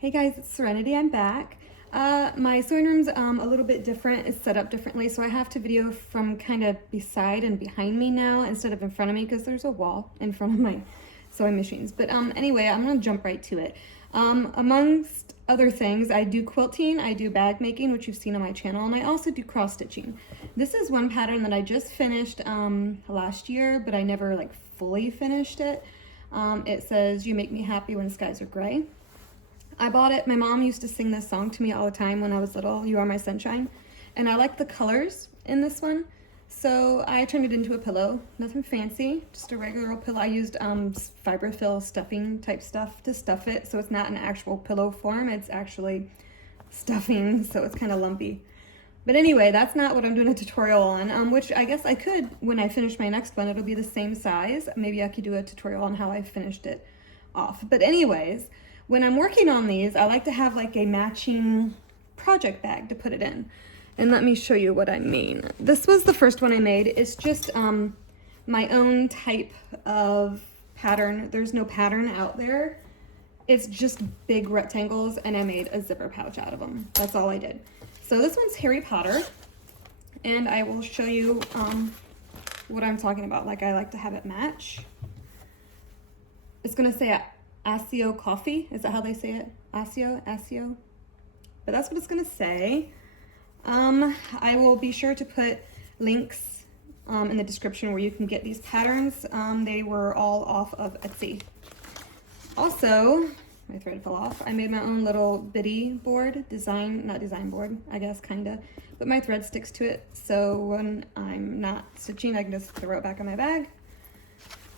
Hey guys, it's Serenity. I'm back. My sewing room's a little bit different. It's set up differently, so I have to video from kind of beside and behind me now instead of in front of me because there's a wall in front of my sewing machines. But anyway, I'm gonna jump right to it. Amongst other things, I do quilting, I do bag making, which you've seen on my channel, and I also do cross stitching. This is one pattern that I just finished last year, but I never like fully finished it. It says, "You make me happy when skies are gray." I bought it. My mom used to sing this song to me all the time when I was little, "You Are My Sunshine." And I like the colors in this one. So I turned it into a pillow. Nothing fancy, just a regular old pillow. I used fiberfill stuffing type stuff to stuff it. So it's not an actual pillow form. It's actually stuffing, so it's kind of lumpy. But anyway, that's not what I'm doing a tutorial on, which I guess I could when I finish my next one. It'll be the same size. Maybe I could do a tutorial on how I finished it off. But anyways, when I'm working on these, I like to have like a matching project bag to put it in. And let me show you what I mean. This was the first one I made. It's just my own type of pattern. There's no pattern out there. It's just big rectangles, and I made a zipper pouch out of them. That's all I did. So this one's Harry Potter, and I will show you what I'm talking about. Like, I like to have it match. It's gonna say Accio Coffee. Is that how they say it? Accio? But that's what it's gonna say. I will be sure to put links in the description where you can get these patterns. They were all off of Etsy. Also, my thread fell off. I made my own little bitty board, not design board, I guess, kinda. But my thread sticks to it, so when I'm not stitching, I can just throw it back in my bag.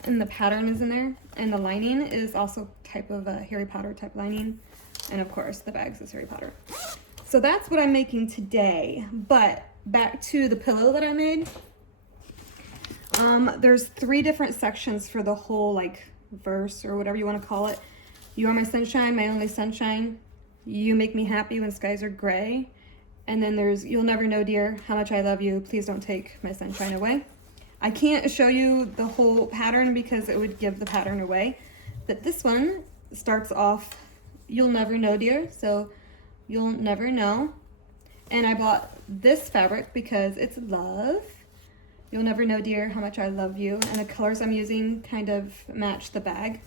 And the pattern is in there, and the lining is also type of a Harry Potter type lining, and of course the bag says Harry Potter. So that's what I'm making today. But back to the pillow that I made. There's 3 different sections for the whole like verse or whatever you want to call it. You are my sunshine, my only sunshine. You make me happy when skies are gray. And then there's, you'll never know, dear, how much I love you. Please don't take my sunshine away. I can't show you the whole pattern because it would give the pattern away. But this one starts off, you'll never know, dear. So you'll never know. And I bought this fabric because it's love. You'll never know, dear, how much I love you. And the colors I'm using kind of match the bag.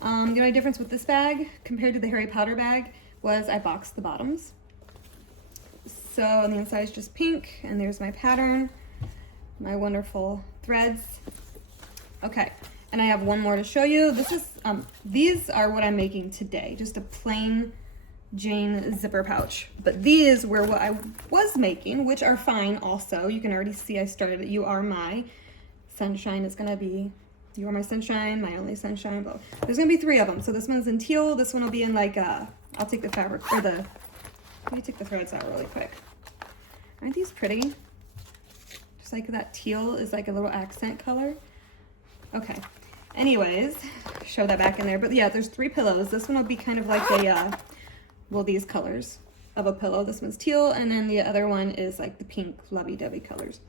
The only difference with this bag compared to the Harry Potter bag was I boxed the bottoms. So on the inside is just pink, and there's my pattern. My wonderful threads. Okay, and I have one more to show you. This is these are what I'm making today, just a plain Jane zipper pouch. But these were what I was making, which are fine also. You can already see I started it. You are my sunshine. Is gonna be you are my sunshine, my only sunshine. Blah. There's gonna be 3 of them. So this one's in teal. This one will be in like I'll take the fabric or let me take the threads out really quick. Aren't these pretty? Just like that teal is like a little accent color. Okay, anyways, show that back in there. But yeah, there's 3 pillows. This one will be kind of like a, well, these colors of a pillow. This one's teal, and then the other one is like the pink lovey-dovey colors.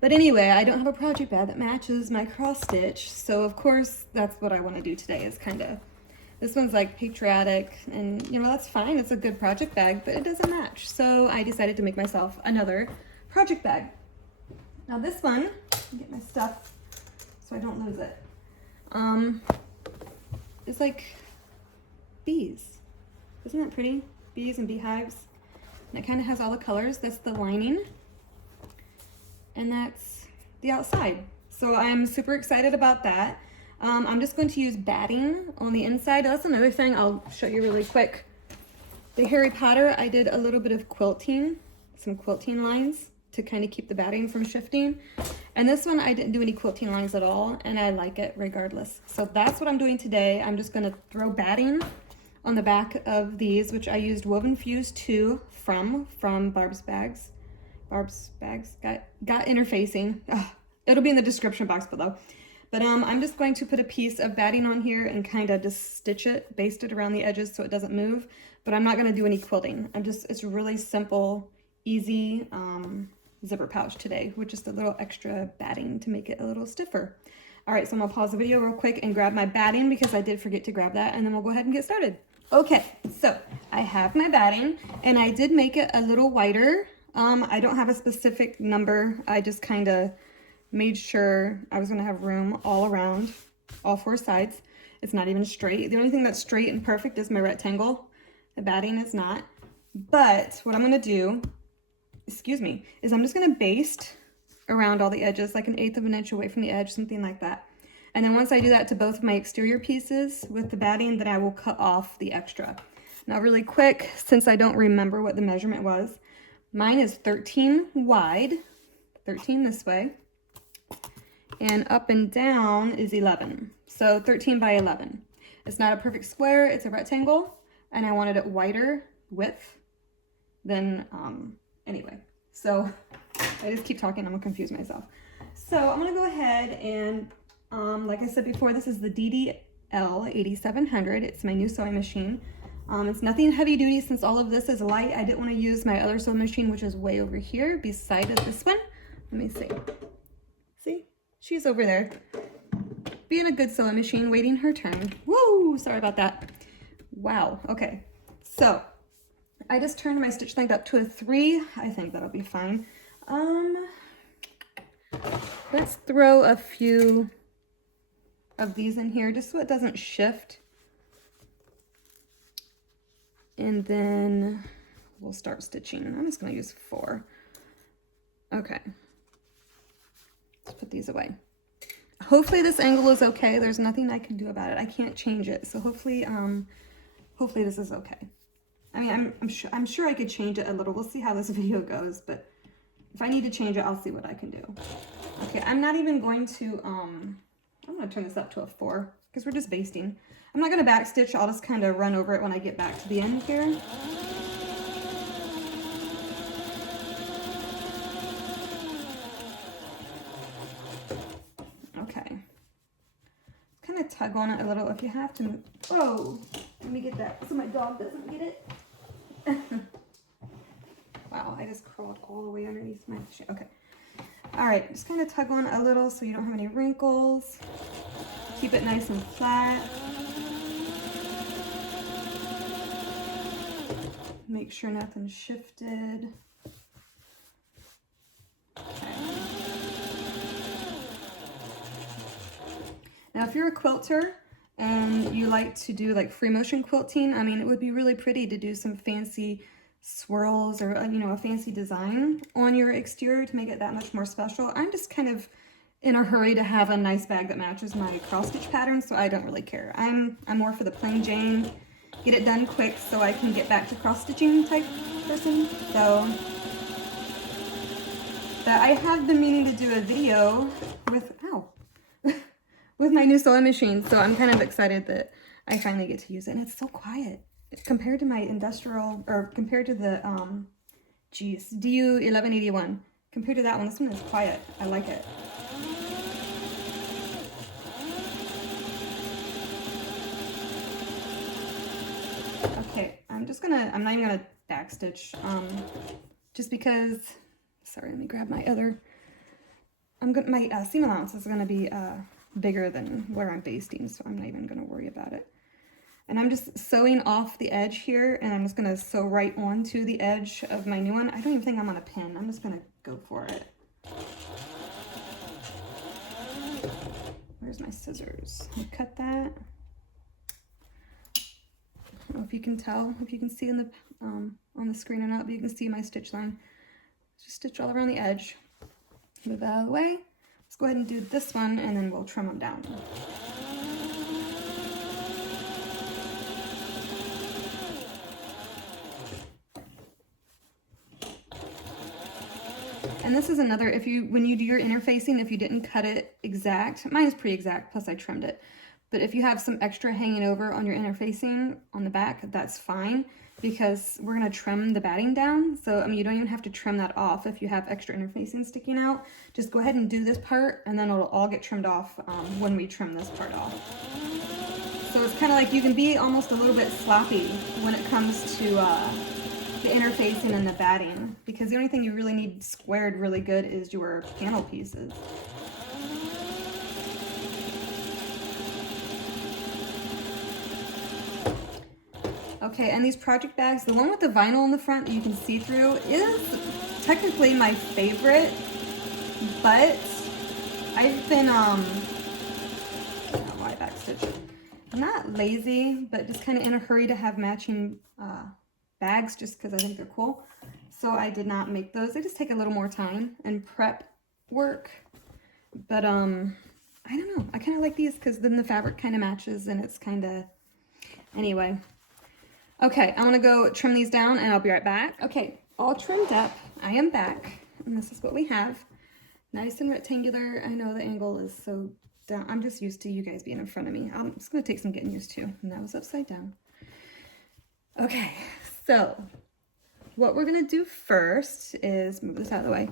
But anyway, I don't have a project bag that matches my cross stitch. So of course, that's what I want to do today is kind of, this one's like patriotic, and you know, that's fine. It's a good project bag, but it doesn't match. So I decided to make myself another project bag. Now this one, get my stuff so I don't lose it. It's like bees. Isn't that pretty? Bees and beehives. And it kind of has all the colors. That's the lining. And that's the outside. So I'm super excited about that. I'm just going to use batting on the inside. That's another thing I'll show you really quick. The Harry Potter, I did a little bit of quilting, some quilting lines to kind of keep the batting from shifting. And this one, I didn't do any quilting lines at all, and I like it regardless. So that's what I'm doing today. I'm just gonna throw batting on the back of these, which I used Woven Fuse 2 from Barb's Bags. Barb's Bags got interfacing. Ugh, it'll be in the description box below. But I'm just going to put a piece of batting on here and kind of just stitch it, baste it around the edges so it doesn't move. But I'm not gonna do any quilting. It's really simple, easy, zipper pouch today with just a little extra batting to make it a little stiffer. All right, so I'm gonna pause the video real quick and grab my batting because I did forget to grab that, and then we'll go ahead and get started. Okay, so I have my batting, and I did make it a little wider. I don't have a specific number. I just kind of made sure I was going to have room all around, all four sides. It's not even straight. The only thing that's straight and perfect is my rectangle. The batting is not. But what I'm going to do, excuse me, is I'm just going to baste around all the edges, like 1/8 of an inch away from the edge, something like that. And then once I do that to both of my exterior pieces with the batting, then I will cut off the extra. Now really quick, since I don't remember what the measurement was, mine is 13 wide, 13 this way, and up and down is 11. So 13 by 11. It's not a perfect square, it's a rectangle, and I wanted it wider width than, anyway. So I just keep talking, I'm gonna confuse myself. So I'm gonna go ahead and, like I said before, this is the DDL 8700. It's my new sewing machine. It's nothing heavy duty since all of this is light. I didn't want to use my other sewing machine, which is way over here beside this one. Let me see. See? She's over there. Being a good sewing machine, waiting her turn. Woo! Sorry about that. Wow. Okay. So, I just turned my stitch length up to a 3. I think that'll be fine. Let's throw a few of these in here just so it doesn't shift. And then we'll start stitching. I'm just going to use 4. Okay. Let's put these away. Hopefully this angle is okay. There's nothing I can do about it. I can't change it. So hopefully this is okay. I mean, I'm sure I could change it a little. We'll see how this video goes, but if I need to change it, I'll see what I can do. Okay, I'm not even going to, I'm going to turn this up to a 4 because we're just basting. I'm not going to backstitch. I'll just kind of run over it when I get back to the end here. Okay. Kind of tug on it a little if you have to move. Oh, let me get that so my dog doesn't get it. Wow, I just crawled all the way underneath my shit. Okay. All right, just kind of tug on it a little so you don't have any wrinkles. Keep it nice and flat. Make sure nothing's shifted. Okay. Now, if you're a quilter and you like to do like free motion quilting, I mean, it would be really pretty to do some fancy swirls or, you know, a fancy design on your exterior to make it that much more special. I'm just kind of in a hurry to have a nice bag that matches my cross stitch pattern, so I don't really care. I'm more for the plain Jane, get it done quick so I can get back to cross stitching type person. So that I have been meaning to do a video with, with my new sewing machine, so I'm kind of excited that I finally get to use it. And it's so quiet compared to my industrial, or compared to the DU 1181. Compared to that one, this one is quiet. I like it. Okay, I'm not even gonna backstitch, just because, sorry, let me grab my other, my seam allowance is gonna be bigger than where I'm basting, so I'm not even gonna worry about it. And I'm just sewing off the edge here, and I'm just gonna sew right onto the edge of my new one. I don't even think I'm gonna pin, I'm just gonna go for it. Where's my scissors? Let me cut that. I don't know if you can tell, if you can see in the on the screen or not, but you can see my stitch line. Just stitch all around the edge. Move that out of the way. Let's go ahead and do this one, and then we'll trim them down. And this is another, when you do your interfacing, if you didn't cut it exact, mine is pretty exact, plus I trimmed it. But if you have some extra hanging over on your interfacing on the back, that's fine, because we're gonna trim the batting down. So, I mean, you don't even have to trim that off if you have extra interfacing sticking out. Just go ahead and do this part, and then it'll all get trimmed off when we trim this part off. So it's kind of like you can be almost a little bit sloppy when it comes to the interfacing and the batting, because the only thing you really need squared really good is your panel pieces. Okay, and these project bags, the one with the vinyl in the front that you can see through is technically my favorite, but I've been, I don't know why backstitch. I'm not lazy, but just kind of in a hurry to have matching bags just because I think they're cool. So I did not make those. They just take a little more time and prep work. But I don't know. I kind of like these because then the fabric kind of matches and it's kind of, anyway. Okay, I'm gonna go trim these down and I'll be right back. Okay, all trimmed up. I am back, and this is what we have. Nice and rectangular. I know the angle is so down. I'm just used to you guys being in front of me. It's gonna take some getting used to. And that was upside down. Okay, so what we're gonna do first is move this out of the way.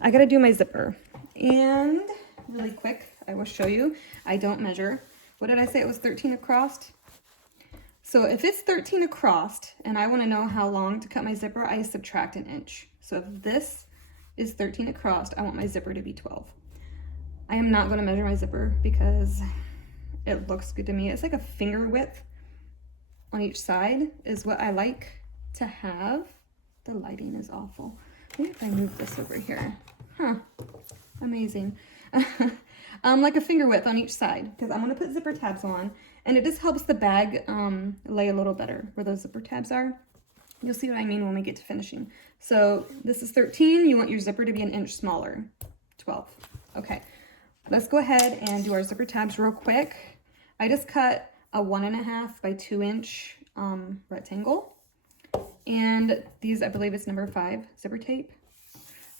I gotta do my zipper. And really quick, I will show you. I don't measure. What did I say? It was 13 across. So if it's 13 across and I want to know how long to cut my zipper, I subtract an inch. So if this is 13 across, I want my zipper to be 12. I am not going to measure my zipper because it looks good to me. It's like a finger width on each side is what I like to have. The lighting is awful. Maybe if I move this over here. Huh. Amazing. Like a finger width on each side because I'm going to put zipper tabs on. And it just helps the bag lay a little better where those zipper tabs are. You'll see what I mean when we get to finishing. So this is 13. You want your zipper to be an inch smaller. 12. Okay. Let's go ahead and do our zipper tabs real quick. I just cut a 1.5 by 2 inch rectangle. And these, I believe it's number 5 zipper tape.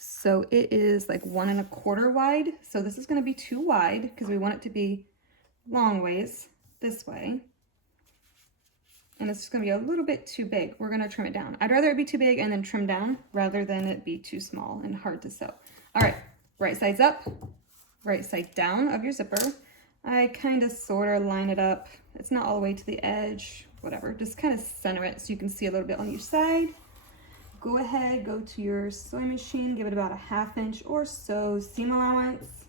So it is like 1 1/4 wide. So this is going to be too wide because we want it to be long ways this way, and it's just going to be a little bit too big. We're going to trim it down. I'd rather it be too big and then trim down rather than it be too small and hard to sew. All right, right side's up, right side down of your zipper. I kind of sort of line it up. It's not all the way to the edge, whatever. Just kind of center it so you can see a little bit on each side. Go ahead, go to your sewing machine, give it about a 1/2 inch or so seam allowance.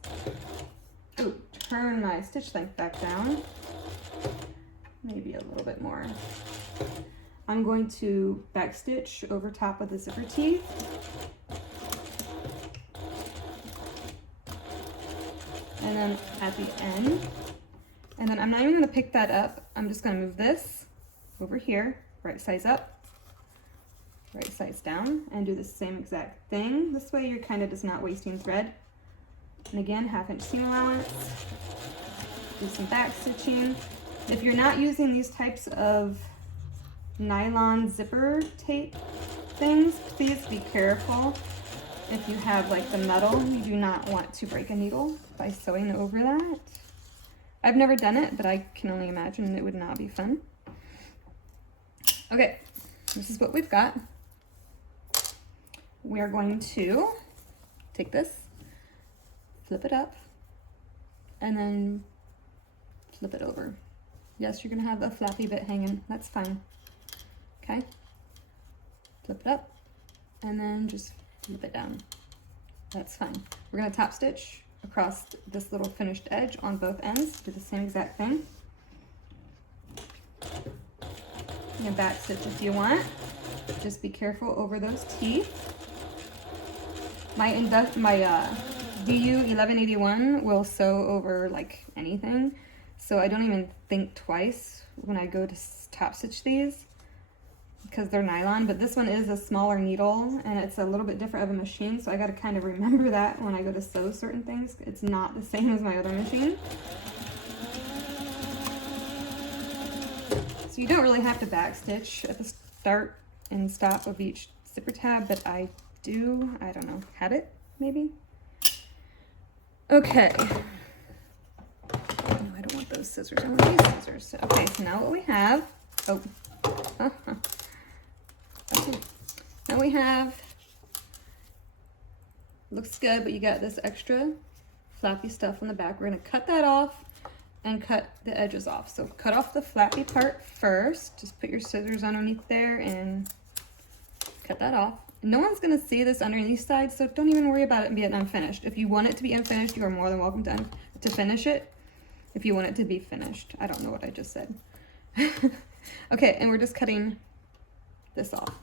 Oh, turn my stitch length back down. Maybe a little bit more. I'm going to backstitch over top of the zipper teeth. And then at the end. And then I'm not even going to pick that up. I'm just going to move this over here, right size up, right size down, and do the same exact thing. This way you're kind of just not wasting thread. And again, 1/2 inch seam allowance. Do some back stitching. If you're not using these types of nylon zipper tape things, please be careful. If you have like the metal, you do not want to break a needle by sewing over that. I've never done it, but I can only imagine it would not be fun. Okay, this is what we've got. We are going to take this, flip it up, and then flip it over. Yes, you're gonna have a flappy bit hanging. That's fine. Okay. Flip it up, and then just flip it down. That's fine. We're gonna top stitch across this little finished edge on both ends. Do the same exact thing. You can back stitch if you want. Just be careful over those teeth. My DU 1181 will sew over like anything. So I don't even think twice when I go to top stitch these because they're nylon, but this one is a smaller needle and it's a little bit different of a machine. So I got to kind of remember that when I go to sew certain things. It's not the same as my other machine. So you don't really have to back stitch at the start and stop of each zipper tab, but I do, I don't know, had it maybe? Okay. No, I don't want those scissors. I want these scissors. Okay, so now what we have, okay. Now we have, looks good, but you got this extra flappy stuff on the back. We're gonna cut that off and cut the edges off. So cut off the flappy part first. Just put your scissors underneath there and cut that off. No one's gonna see this underneath side, so don't even worry about it being unfinished. If you want it to be unfinished, you are more than welcome to finish it. If you want it to be finished. I don't know what I just said. Okay, and we're just cutting this off.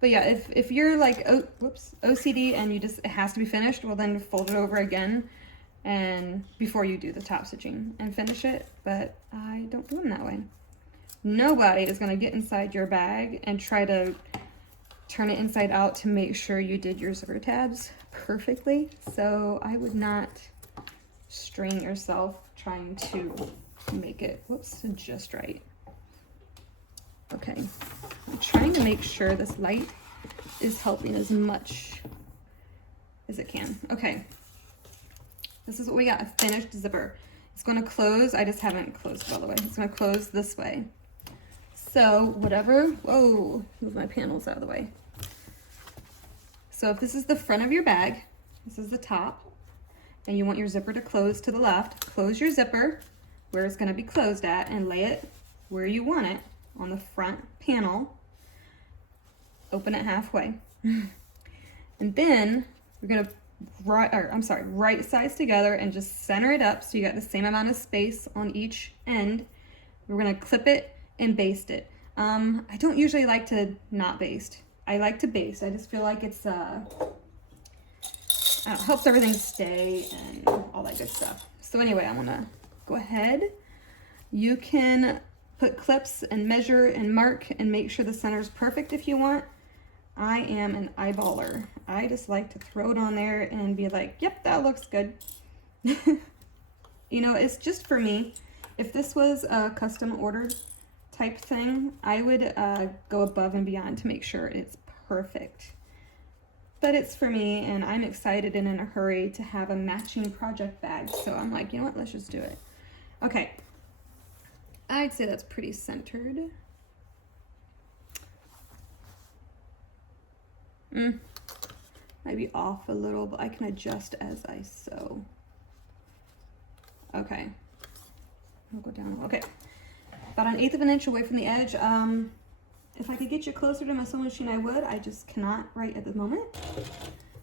But yeah, if you're like, oh, whoops, OCD and you just, it has to be finished, well then fold it over again and before you do the top stitching and finish it. But I don't do them that way. Nobody is gonna get inside your bag and try to turn it inside out to make sure you did your zipper tabs perfectly. So I would not strain yourself trying to make it, whoops, just right. Okay, I'm trying to make sure this light is helping as much as it can. Okay, this is what we got, a finished zipper. It's gonna close, I just haven't closed it all the way. It's gonna close this way. So whatever, whoa, move my panels out of the way. So if this is the front of your bag, this is the top, and you want your zipper to close to the left, close your zipper where it's gonna be closed at and lay it where you want it on the front panel. Open it halfway. And then we're gonna right sides together and just center it up so you got the same amount of space on each end. We're gonna clip it and baste it. I don't usually like to not baste. I like to baste. I just feel like it's helps everything stay and all that good stuff. So anyway, I'm gonna go ahead. You can put clips and measure and mark and make sure the center is perfect if you want. I am an eyeballer. I just like to throw it on there and be like, yep, that looks good. You know, it's just for me. If this was a custom ordered type thing, I would go above and beyond to make sure it's perfect. But it's for me, and I'm excited and in a hurry to have a matching project bag. So I'm like, you know what, let's just do it. Okay, I'd say that's pretty centered. Might be off a little, but I can adjust as I sew. Okay, I'll go down, okay. About 1/8 of an inch away from the edge. If I could get you closer to my sewing machine, I would. I just cannot right at the moment.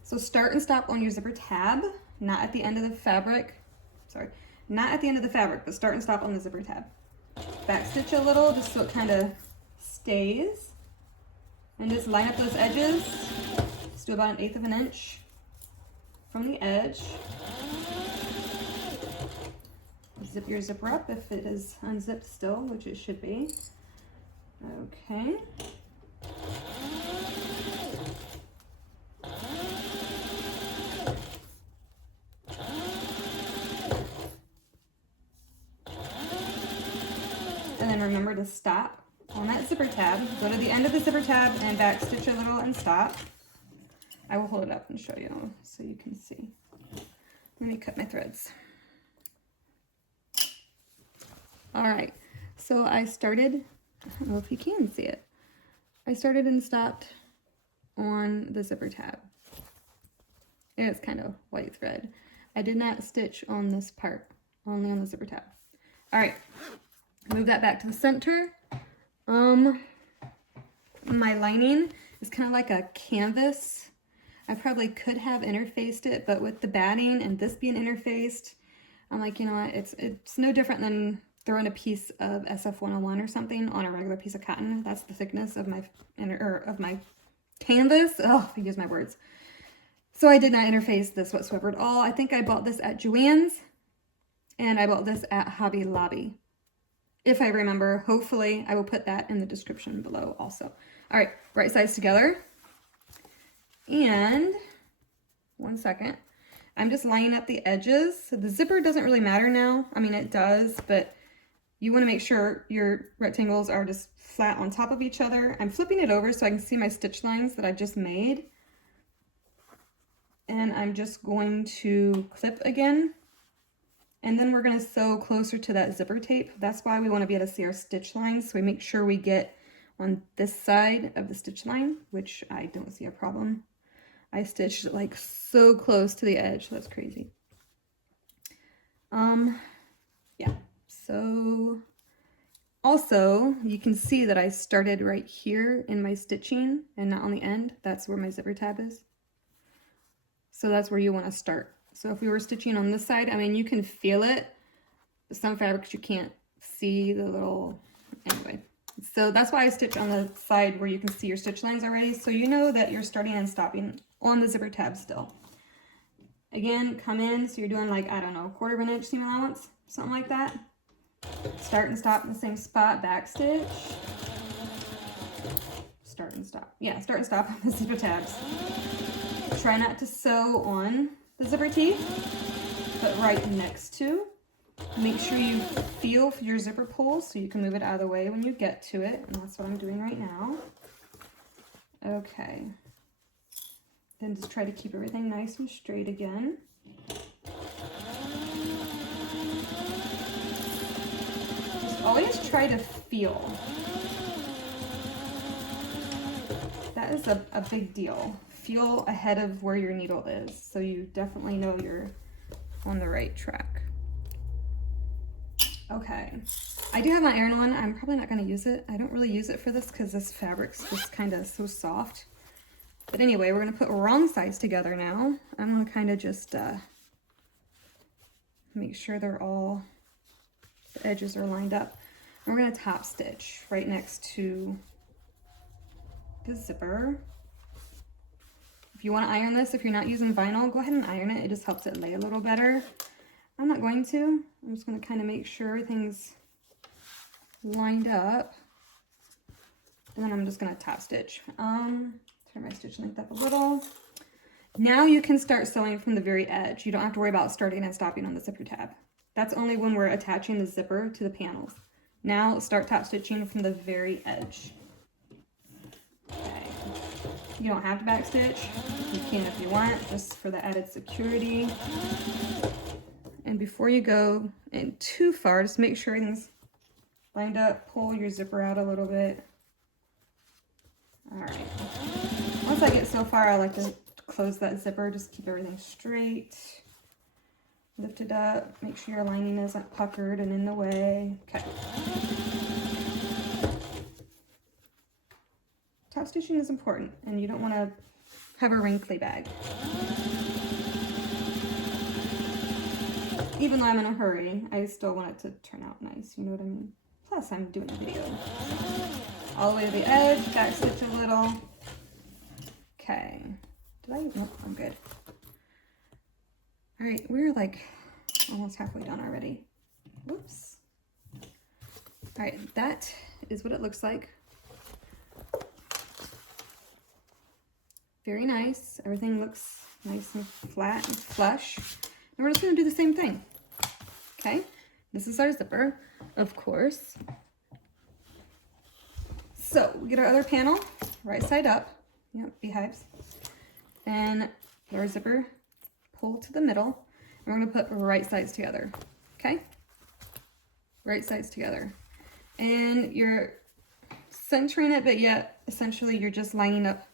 So start and stop on your zipper tab, not at the end of the fabric. Sorry, not at the end of the fabric, but start and stop on the zipper tab. Back stitch a little just so it kind of stays. And just line up those edges. Just do about 1/8 of an inch from the edge. Zip your zipper up if it is unzipped still, which it should be. Okay. And then remember to stop on that zipper tab. Go to the end of the zipper tab and back stitch a little and stop. I will hold it up and show you so you can see. Let me cut my threads. All right, so I started, I don't know if you can see it. I started and stopped on the zipper tab. And it's kind of white thread. I did not stitch on this part, only on the zipper tab. All right, move that back to the center. My lining is kind of like a canvas. I probably could have interfaced it, but with the batting and this being interfaced, I'm like, you know what, it's no different than throwing a piece of SF101 or something on a regular piece of cotton. That's the thickness of my canvas. Oh, I use my words. So I did not interface this whatsoever at all. I think I bought this at Joann's and I bought this at Hobby Lobby. If I remember, hopefully I will put that in the description below also. All right, right sides together. And 1 second. I'm just lining up the edges. So the zipper doesn't really matter now. I mean, it does, but you want to make sure your rectangles are just flat on top of each other. I'm flipping it over so I can see my stitch lines that I just made. And I'm just going to clip again. And then we're going to sew closer to that zipper tape. That's why we want to be able to see our stitch lines. So we make sure we get on this side of the stitch line, which I don't see a problem. I stitched like so close to the edge. That's crazy. Yeah. So also you can see that I started right here in my stitching and not on the end. That's where my zipper tab is. So that's where you want to start. So if we were stitching on this side, I mean, you can feel it. Some fabrics you can't see the little, anyway. So that's why I stitch on the side where you can see your stitch lines already, so you know that you're starting and stopping on the zipper tab still. Again, come in, so you're doing like, I don't know, 1/4 of an inch seam allowance, something like that. Start and stop in the same spot, back stitch. Start and stop. Yeah, start and stop on the zipper tabs. Try not to sew on the zipper teeth, but right next to. Make sure you feel for your zipper pull so you can move it out of the way when you get to it, and that's what I'm doing right now. Okay. Then just try to keep everything nice and straight again. Just always try to feel. That is a big deal. Feel ahead of where your needle is, so you definitely know you're on the right track. Okay, I do have my iron one. I'm probably not going to use it. I don't really use it for this because this fabric's just kind of so soft. But anyway, we're going to put wrong sides together now. I'm going to kind of just make sure they're all, the edges are lined up. And we're going to top stitch right next to the zipper. If you want to iron this, if you're not using vinyl, go ahead and iron it. It just helps it lay a little better. I'm not going to. I'm just going to kind of make sure everything's lined up. And then I'm just going to top stitch. Turn my stitch length up a little. Now you can start sewing from the very edge. You don't have to worry about starting and stopping on the zipper tab. That's only when we're attaching the zipper to the panels. Now start top stitching from the very edge. Okay. You don't have to back stitch. You can if you want, just for the added security. And before you go in too far, just make sure everything's lined up. Pull your zipper out a little bit. All right. Once I get so far, I like to close that zipper. Just keep everything straight. Lift it up. Make sure your lining isn't puckered and in the way. Okay. Top stitching is important, and you don't want to have a wrinkly bag. Even though I'm in a hurry, I still want it to turn out nice, you know what I mean? Plus, I'm doing a video. All the way to the edge, back stitch a little. Okay. Nope, I'm good. All right, we're like almost halfway done already. Whoops. All right, that is what it looks like. Very nice. Everything looks nice and flat and flush. And we're just going to do the same thing. Okay, this is our zipper, of course. So we get our other panel, right side up. Yep, beehives. And put our zipper, pull to the middle. And we're going to put right sides together. Okay, right sides together. And you're centering it, but yet essentially you're just lining up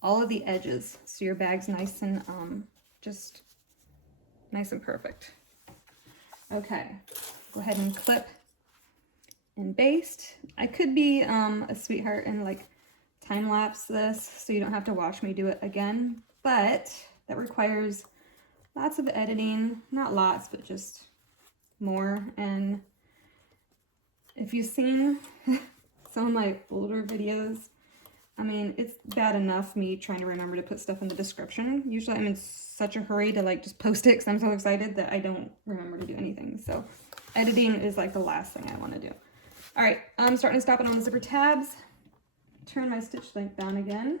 all of the edges so your bag's nice and just nice and perfect. Okay, go ahead and clip and baste. I could be a sweetheart and like time lapse this so you don't have to watch me do it again, but that requires lots of editing. Not lots, but just more. And if you've seen some of my older videos, I mean, it's bad enough me trying to remember to put stuff in the description. Usually I'm in such a hurry to like just post it because I'm so excited that I don't remember to do anything. So editing is like the last thing I want to do. All right, I'm starting to stop it on the zipper tabs. Turn my stitch length down again.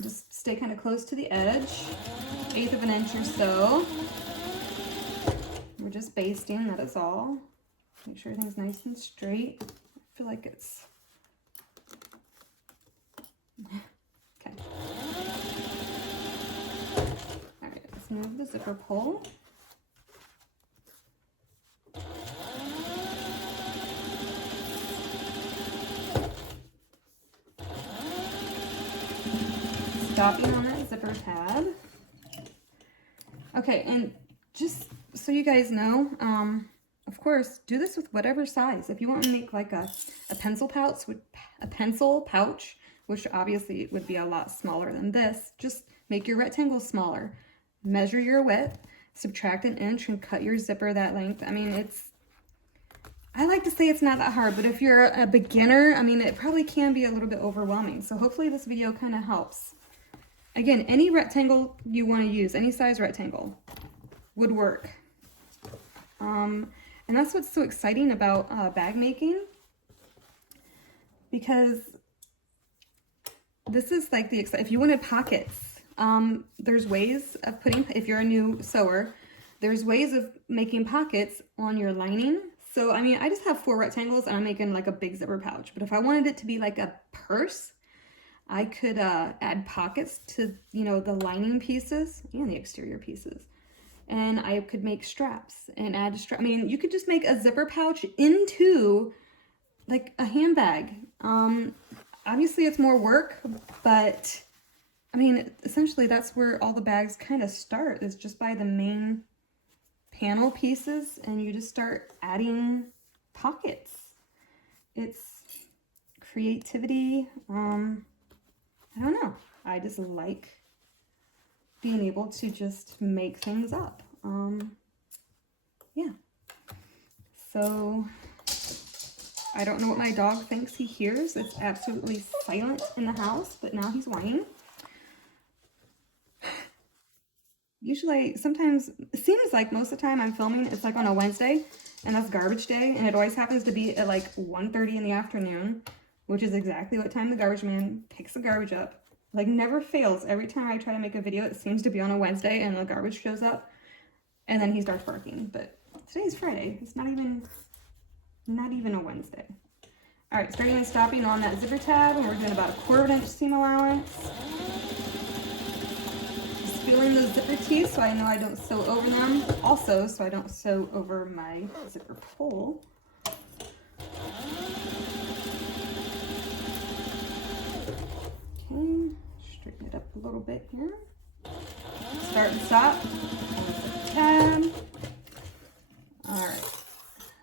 Just stay kind of close to the edge, 1/8 of an inch or so. We're just basting, that is all. Make sure everything's nice and straight. I feel like it's okay. All right, let's move the zipper pull. Stopping on that zipper tab. Okay, and just so you guys know, of course, do this with whatever size. If you want to make like a pencil pouch, which obviously would be a lot smaller than this, just make your rectangle smaller. Measure your width, subtract 1 inch, and cut your zipper that length. I mean, I like to say it's not that hard, but if you're a beginner, I mean, it probably can be a little bit overwhelming. So hopefully this video kind of helps. Again, any rectangle you want to use, any size rectangle would work. And that's what's so exciting about bag making, because this is like if you wanted pockets, there's ways of putting, if you're a new sewer, there's ways of making pockets on your lining. So, I mean, I just have 4 rectangles and I'm making like a big zipper pouch, but if I wanted it to be like a purse, I could add pockets to, you know, the lining pieces and the exterior pieces. And I could make straps and add a strap. I mean, you could just make a zipper pouch into like a handbag. Obviously it's more work, but I mean, essentially that's where all the bags kind of start, is just by the main panel pieces, and you just start adding pockets. It's creativity. I don't know. I just like being able to just make things up. Yeah. So I don't know what my dog thinks he hears. It's absolutely silent in the house, but now he's whining. Usually, sometimes, it seems like most of the time I'm filming, it's like on a Wednesday, and that's garbage day, and it always happens to be at like 1:30 in the afternoon, which is exactly what time the garbage man picks the garbage up. Like, never fails. Every time I try to make a video, it seems to be on a Wednesday and the garbage shows up and then he starts barking. But today's Friday. It's not even a Wednesday. All right, starting and stopping on that zipper tab, and we're doing about a 1/4 inch seam allowance. Just feeling those zipper teeth so I know I don't sew over them. Also, so I don't sew over my zipper pole. Okay, straighten it up a little bit here. Start and stop. Tab. All right.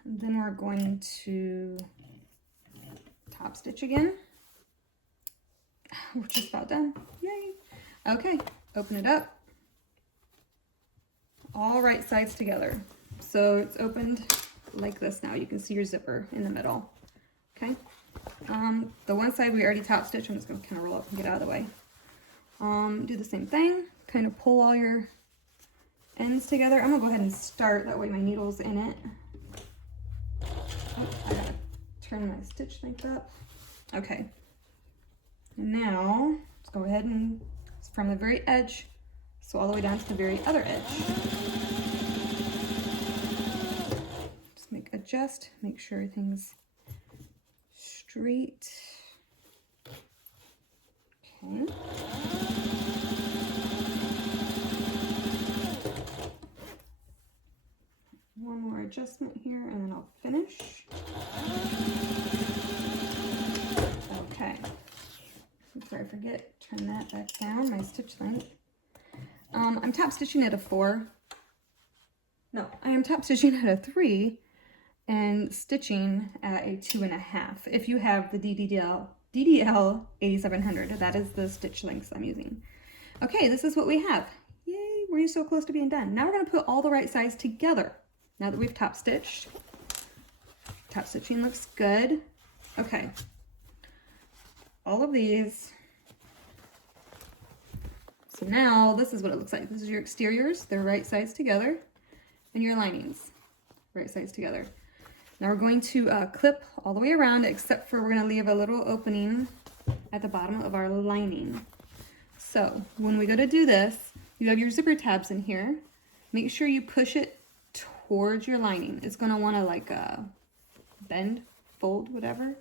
And then we're going to top stitch again. We're just about done. Yay. Okay, open it up. All right sides together. So it's opened like this now. You can see your zipper in the middle. Okay. The one side we already top stitched. I'm just going to kind of roll up and get out of the way. Do the same thing. Kind of pull all your ends together. I'm going to go ahead and start. That way my needle's in it. Oh, I gotta turn my stitch length up. Okay. Now, let's go ahead and from the very edge, so all the way down to the very other edge. Just adjust, make sure everything's straight. Okay. One more adjustment here and then I'll finish. Okay. Before I forget, turn that back down, my stitch length. I'm top stitching at a 4. No, I am top stitching at a 3 and stitching at a 2.5. If you have the DDL 8700, that is the stitch lengths I'm using. Okay, this is what we have. Yay, we're so close to being done. Now we're going to put all the right sides together. Now that we've top stitched, top stitching looks good. Okay, all of these. So now this is what it looks like. This is your exteriors, they're right sides together, and your linings, right sides together. Now we're going to clip all the way around, except for we're going to leave a little opening at the bottom of our lining. So when we go to do this, you have your zipper tabs in here. Make sure you push it towards your lining. It's going to want to like bend, fold, whatever.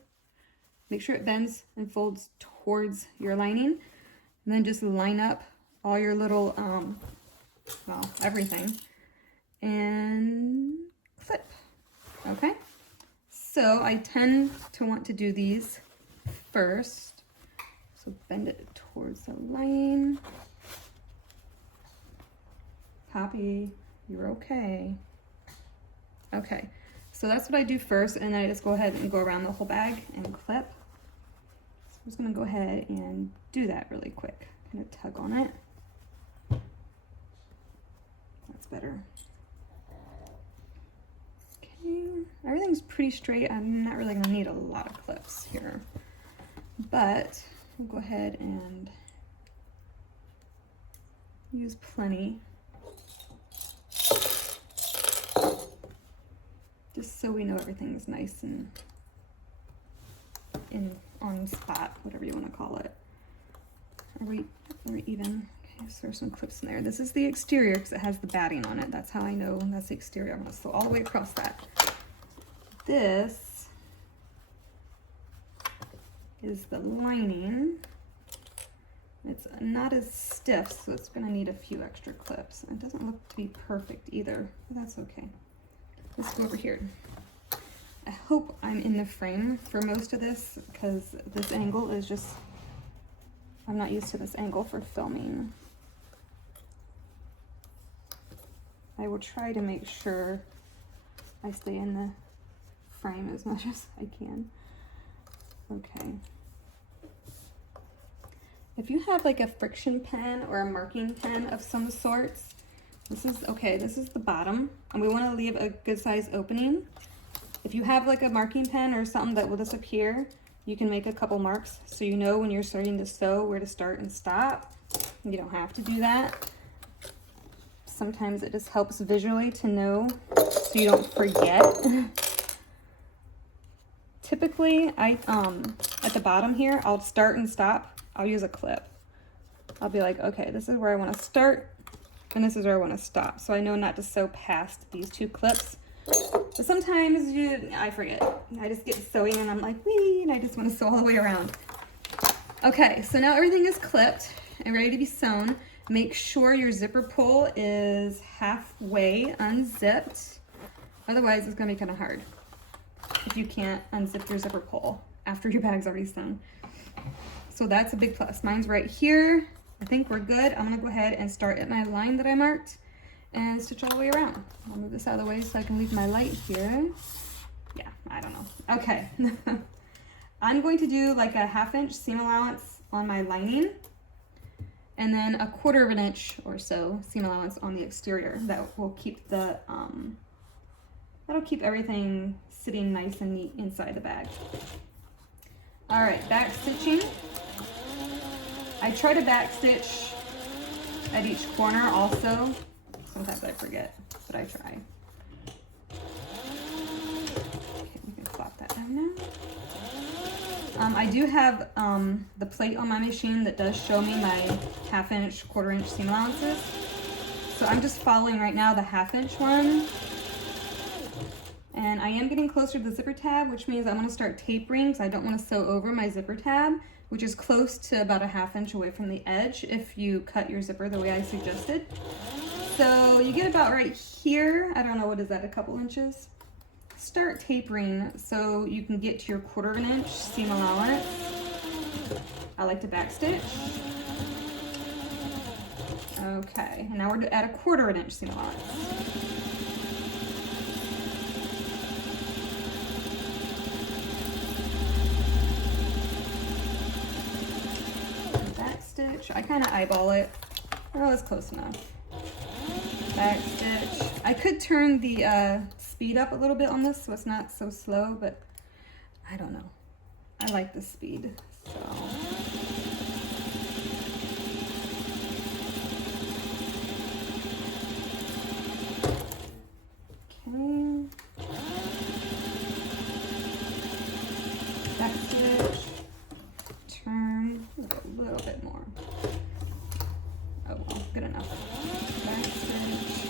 Make sure it bends and folds towards your lining, and then just line up all your little, well, everything, and clip. Okay, so I tend to want to do these first. So bend it towards the line. Poppy, you're okay. Okay, so that's what I do first, and then I just go ahead and go around the whole bag and clip. So I'm just gonna go ahead and do that really quick. Kind of tug on it. That's better. Okay. Everything's pretty straight. I'm not really gonna need a lot of clips here, but we'll go ahead and use plenty, just so we know everything's nice and on spot, whatever you want to call it. Are we even? Okay, so there's some clips in there. This is the exterior because it has the batting on it. That's how I know that's the exterior. I'm going to sew all the way across that. This is the lining. It's not as stiff, so it's going to need a few extra clips. It doesn't look to be perfect either, but that's okay. Let's go over here. I hope I'm in the frame for most of this because this angle is just, I'm not used to this angle for filming. I will try to make sure I stay in the frame as much as I can. Okay. If you have like a friction pen or a marking pen of some sorts, this is the bottom, and we want to leave a good size opening. If you have like a marking pen or something that will disappear, you can make a couple marks so you know when you're starting to sew where to start and stop. You don't have to do that. Sometimes it just helps visually to know so you don't forget. Typically, at the bottom here, I'll start and stop. I'll use a clip. I'll be like, okay, this is where I want to start, and this is where I want to stop. So I know not to sew past these two clips. But sometimes I forget. I just get sewing and I'm like, wee, and I just want to sew all the way around. Okay, so now everything is clipped and ready to be sewn. Make sure your zipper pull is halfway unzipped. Otherwise, it's going to be kind of hard if you can't unzip your zipper pull after your bag's already sewn. So that's a big plus. Mine's right here. I think we're good. I'm going to go ahead and start at my line that I marked and stitch all the way around. I'll move this out of the way so I can leave my light here. Yeah, I don't know. Okay. I'm going to do like a 1/2 inch seam allowance on my lining, and then a 1/4 of an inch or so seam allowance on the exterior. That will keep the that'll keep everything sitting nice and neat inside the bag. All right, back stitching. I try to back stitch at each corner also. Sometimes I forget, but I try. Okay, we can flop that down now. I do have the plate on my machine that does show me my 1/2 inch, 1/4 inch seam allowances. So I'm just following right now the 1/2 inch one. And I am getting closer to the zipper tab, which means I'm going to start tapering because I don't want to sew over my zipper tab, which is close to about a 1/2 inch away from the edge if you cut your zipper the way I suggested. So you get about right here. I don't know, what is that, a couple inches? Start tapering so you can get to your 1/4 of an inch seam allowance. I like to back stitch. Okay, and now we're at a 1/4 of an inch seam allowance. Back stitch. I kind of eyeball it. Oh, it's close enough. Back stitch. I could turn the speed up a little bit on this so it's not so slow, but I don't know. I like the speed, so. Okay. Back stitch. Turn. We'll go a little bit more. Oh well, good enough. Back stitch.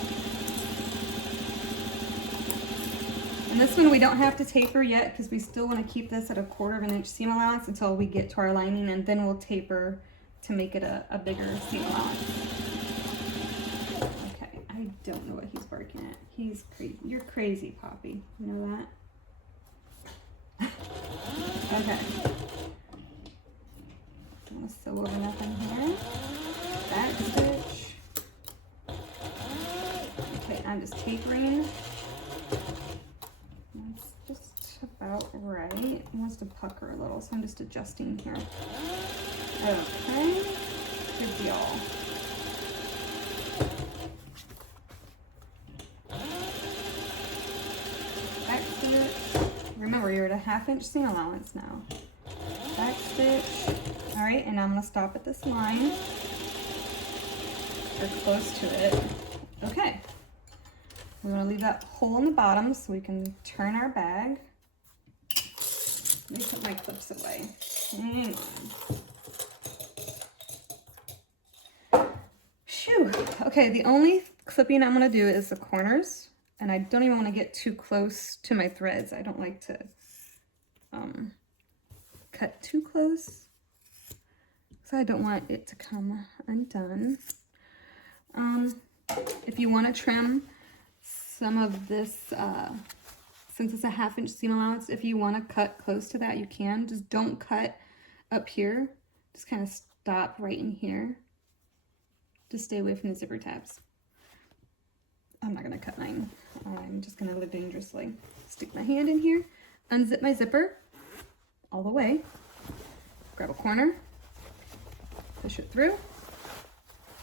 And this one we don't have to taper yet because we still want to keep this at a 1/4 of an inch seam allowance until we get to our lining, and then we'll taper to make it a bigger seam allowance. Okay, I don't know what he's barking at. He's crazy. You're crazy, Poppy. You know that? Okay. I'm going to sew over nothing here. Back stitch. Okay, I'm just tapering. That's just about right. It wants to pucker a little, so I'm just adjusting here. Okay, good deal. 1/2 inch seam allowance now. Back stitch. All right, and I'm gonna stop at this line, or close to it. Okay. We're gonna leave that hole in the bottom so we can turn our bag. Let me put my clips away. Hang on. Phew. Okay, the only clipping I'm gonna do is the corners, and I don't even want to get too close to my threads. I don't like to cut too close, so I don't want it to come undone. If you want to trim some of this, since it's a 1/2 inch seam allowance, if you want to cut close to that, you can. Just don't cut up here. Just kind of stop right in here. Just stay away from the zipper tabs. I'm not going to cut mine. I'm just going to live dangerously. Stick my hand in here, unzip my zipper all the way, grab a corner, push it through,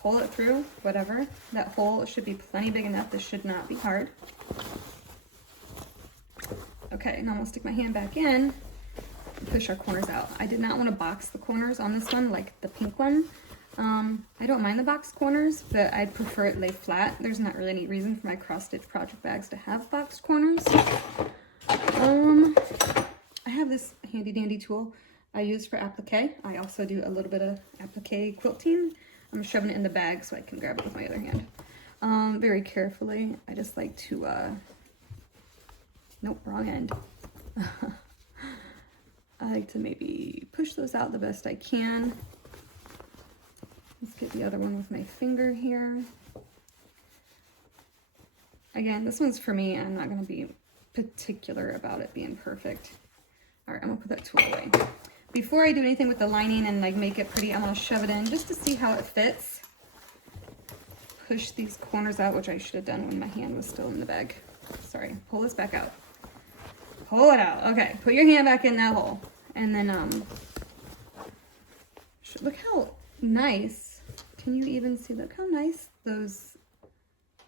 pull it through, whatever. That hole should be plenty big enough. This should not be hard. Okay, now I'm gonna stick my hand back in and push our corners out. I did not want to box the corners on this one like the pink one. I don't mind the boxed corners, but I'd prefer it lay flat. There's not really any reason for my cross-stitch project bags to have boxed corners. I have this handy dandy tool I use for applique. I also do a little bit of applique quilting. I'm shoving it in the bag so I can grab it with my other hand. Very carefully. I just like to, nope, wrong end. I like to maybe push those out the best I can. Let's get the other one with my finger here. Again, this one's for me. I'm not going to be particular about it being perfect. All right, I'm going to put that tool away. Before I do anything with the lining and like make it pretty, I'm going to shove it in just to see how it fits. Push these corners out, which I should have done when my hand was still in the bag. Sorry, pull this back out. Pull it out. Okay, put your hand back in that hole. And then, look how nice, can you even see, look how nice those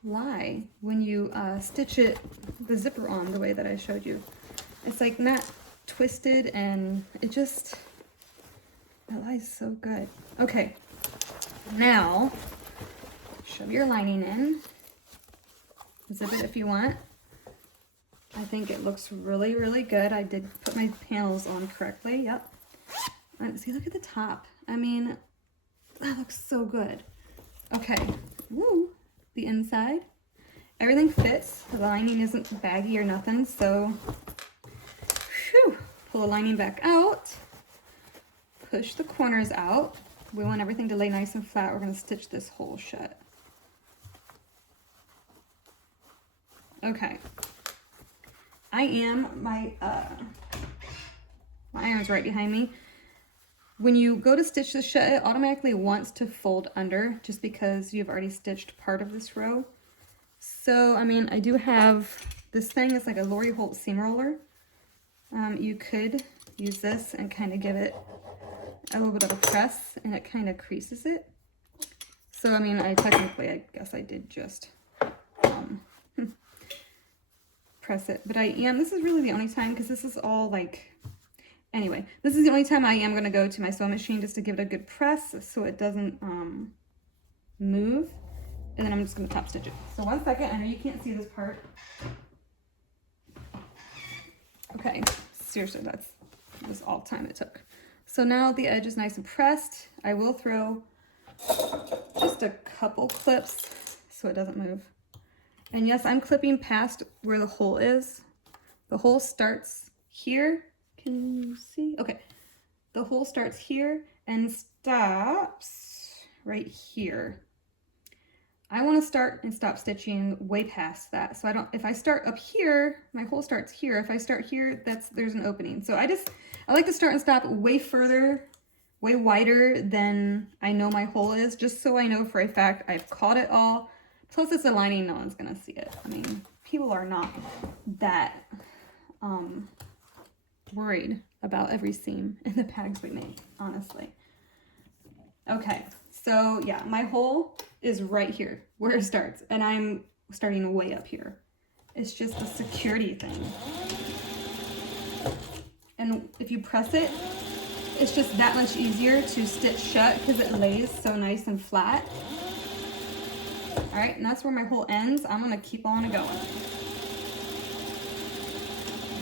lie when you stitch it, the zipper on the way that I showed you. It's like not twisted, and it just, it lies so good. Okay, now shove your lining in, zip it if you want. I think it looks really, really good. I did put my panels on correctly, yep. And see, look at the top. I mean, that looks so good. Okay, woo, the inside. Everything fits. The lining isn't baggy or nothing, so whew, pull the lining back out. Push the corners out. We want everything to lay nice and flat. We're gonna stitch this hole shut. Okay. My iron's right behind me. When you go to stitch this shut, it automatically wants to fold under just because you've already stitched part of this row. So, I mean, I do have this thing. It's like a Lori Holt seam roller. You could use this and kind of give it a little bit of a press, and it kind of creases it. So, I mean, I guess I did just press it. But this is really the only time, because this is all like, anyway, this is the only time I am going to go to my sewing machine just to give it a good press so it doesn't move. And then I'm just going to top stitch it. So 1 second. I know you can't see this part. Okay, seriously, that was all the time it took. So now the edge is nice and pressed. I will throw just a couple clips so it doesn't move. And yes, I'm clipping past where the hole is. The hole starts here. Can you see? Okay. The hole starts here and stops right here. I want to start and stop stitching way past that. So if I start up here, my hole starts here. If I start here, there's an opening. So I like to start and stop way further, way wider than I know my hole is, just so I know for a fact I've caught it all. Plus it's a lining, no one's gonna see it. I mean, people are not that worried about every seam in the bags we make, honestly. Okay, so yeah, my hole is right here where it starts, and I'm starting way up here. It's just a security thing. And if you press it, it's just that much easier to stitch shut because it lays so nice and flat. All right, and that's where my hole ends. I'm gonna keep on going.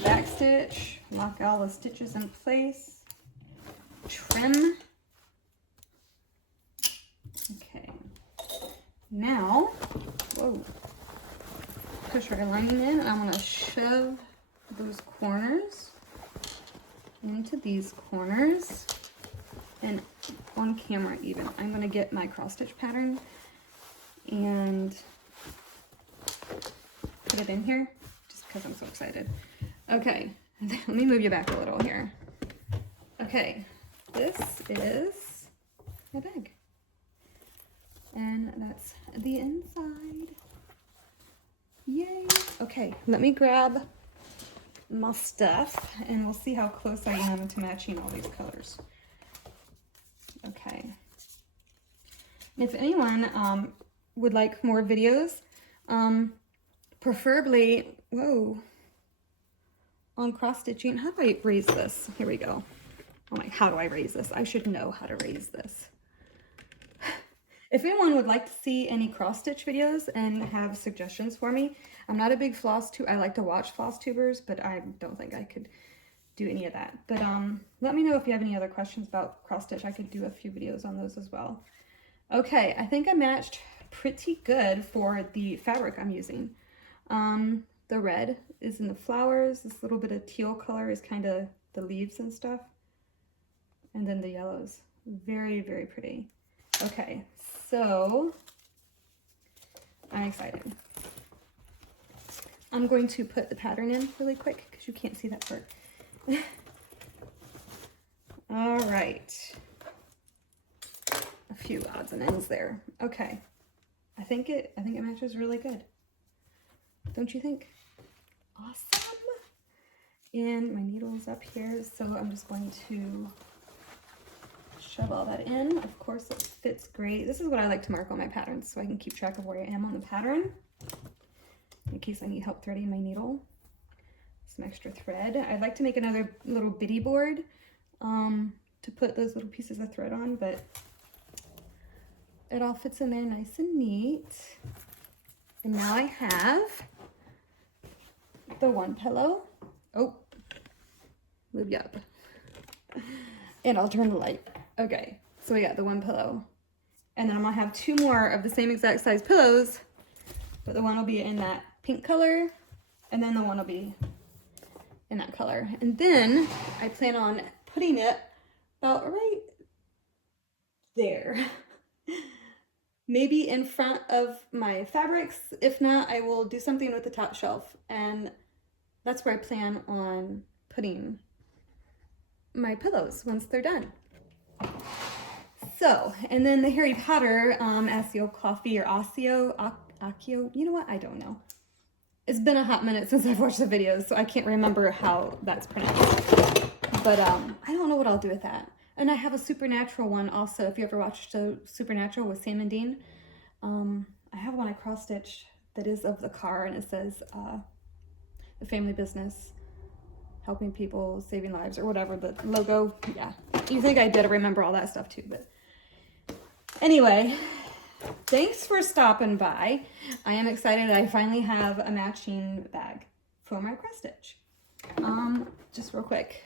Back stitch, lock all the stitches in place, trim. Okay, now, whoa, push our lining in, and I'm gonna shove those corners into these corners, and on camera even. I'm gonna get my cross stitch pattern and put it in here just because I'm so excited. Okay, let me move you back a little here. Okay, this is my bag. And that's the inside. Yay. Okay, let me grab my stuff and we'll see how close I am to matching all these colors. Okay. If anyone would like more videos, preferably, whoa, on cross stitching. How do I raise this? Here we go. I'm like, how do I raise this? I should know how to raise this. If anyone would like to see any cross stitch videos and have suggestions for me, I'm not a big floss tuber. I like to watch floss tubers, but I don't think I could do any of that. But let me know if you have any other questions about cross stitch. I could do a few videos on those as well. Okay, I think I matched pretty good for the fabric I'm using. The red is in the flowers. This little bit of teal color is kind of the leaves and stuff. And then the yellows. Very, very pretty. Okay, so I'm excited. I'm going to put the pattern in really quick because you can't see that part. All right. A few odds and ends there. Okay. I think it matches really good. Don't you think? Awesome. And my needle is up here, so I'm just going to shove all that in. Of course, it fits great. This is what I like to mark on my patterns so I can keep track of where I am on the pattern in case I need help threading my needle. Some extra thread. I'd like to make another little bitty board to put those little pieces of thread on, but it all fits in there nice and neat. And now I have the one pillow. Oh, move you up. And I'll turn the light. Okay, so we got the one pillow. And then I'm gonna have two more of the same exact size pillows, but the one will be in that pink color, and then the one will be in that color. And then I plan on putting it about right there. Maybe in front of my fabrics. If not, I will do something with the top shelf. And that's where I plan on putting my pillows once they're done. So, and then the Harry Potter Accio Coffee or Accio, you know what? I don't know. It's been a hot minute since I've watched the videos, so I can't remember how that's pronounced. But I don't know what I'll do with that. And I have a Supernatural one also. If you ever watched Supernatural with Sam and Dean, I have one I cross-stitched that is of the car, and it says the family business, helping people, saving lives, or whatever, the logo. Yeah, you think I did remember all that stuff too, but anyway, thanks for stopping by. I am excited I finally have a matching bag for my cross stitch. Just real quick,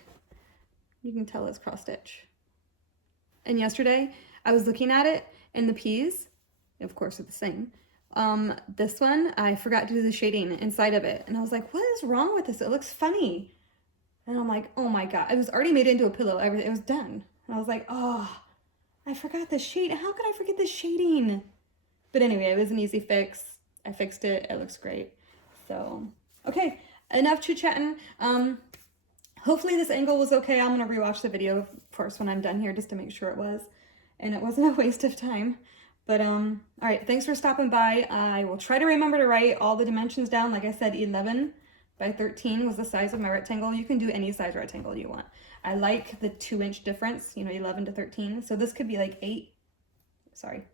you can tell it's cross stitch. And yesterday I was looking at it, and the peas, of course, are the same. This one, I forgot to do the shading inside of it. And I was like, what is wrong with this? It looks funny. And I'm like, oh my God, it was already made into a pillow. It was done. And I was like, oh, I forgot the shade. How could I forget the shading? But anyway, it was an easy fix. I fixed it. It looks great. So, okay, enough chit-chatting. Hopefully this angle was okay. I'm gonna rewatch the video, of course, when I'm done here just to make sure it was. And it wasn't a waste of time. But, all right, thanks for stopping by. I will try to remember to write all the dimensions down. Like I said, 11 by 13 was the size of my rectangle. You can do any size rectangle you want. I like the 2-inch difference, you know, 11 to 13. So this could be like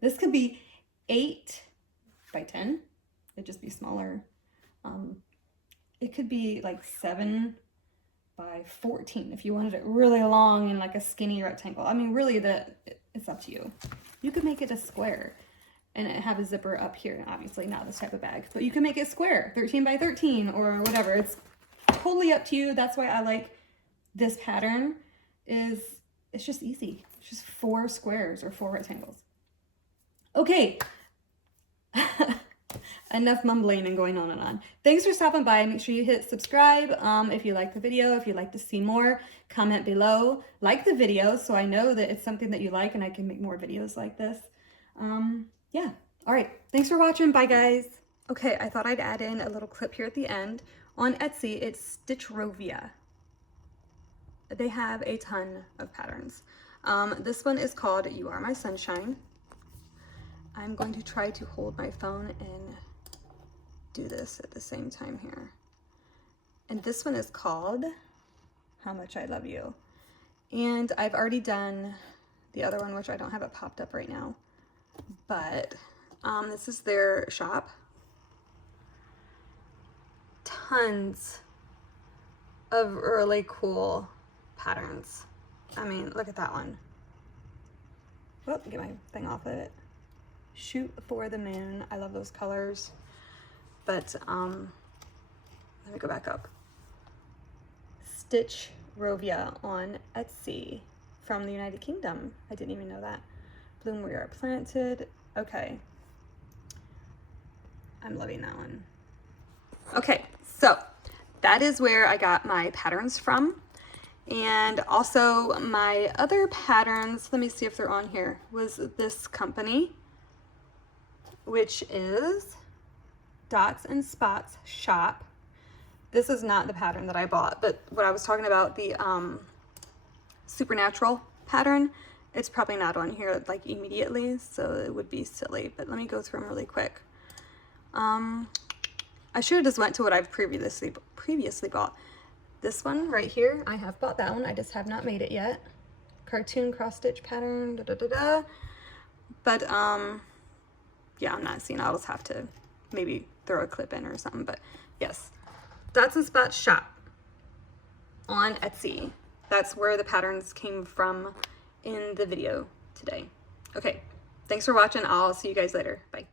this could be 8 by 10. It'd just be smaller. It could be like 7 by 14 if you wanted it really long and like a skinny rectangle. I mean, really, it's up to you. You could make it a square and it have a zipper up here. Obviously not this type of bag, but you can make it square, 13 by 13 or whatever. It's totally up to you. That's why I like this pattern. It's just easy. It's just 4 squares or 4 rectangles. Okay. Enough mumbling and going on and on. Thanks for stopping by. Make sure you hit subscribe if you like the video. If you'd like to see more, comment below. Like the video so I know that it's something that you like and I can make more videos like this. Yeah. All right. Thanks for watching. Bye, guys. Okay, I thought I'd add in a little clip here at the end. On Etsy, it's Stitchrovia. They have a ton of patterns. This one is called You Are My Sunshine. I'm going to try to hold my phone and do this at the same time here. And this one is called How Much I Love You. And I've already done the other one, which I don't have it popped up right now. But this is their shop. Tons of really cool patterns. I mean, look at that one. Oh, get my thing off of it. Shoot for the Moon. I love those colors. But let me go back up. Stitchrovia on Etsy from the United Kingdom. I didn't even know that. Bloom We Are Planted. Okay. I'm loving that one. Okay, so that is where I got my patterns from. And also my other patterns, let me see if they're on here, was this company, which is Dots and Spots Shop. This is not the pattern that I bought, but what I was talking about, the Supernatural pattern, it's probably not on here like immediately, so it would be silly, but let me go through them really quick. I should have just went to what I've previously bought. This one right here, I have bought that one, I just have not made it yet. Cartoon cross stitch pattern, da da da da. But yeah, I'm not seeing it. I'll just have to maybe throw a clip in or something, but yes. Dots and Spots Shop on Etsy. That's where the patterns came from in the video today. Okay, thanks for watching. I'll see you guys later. Bye.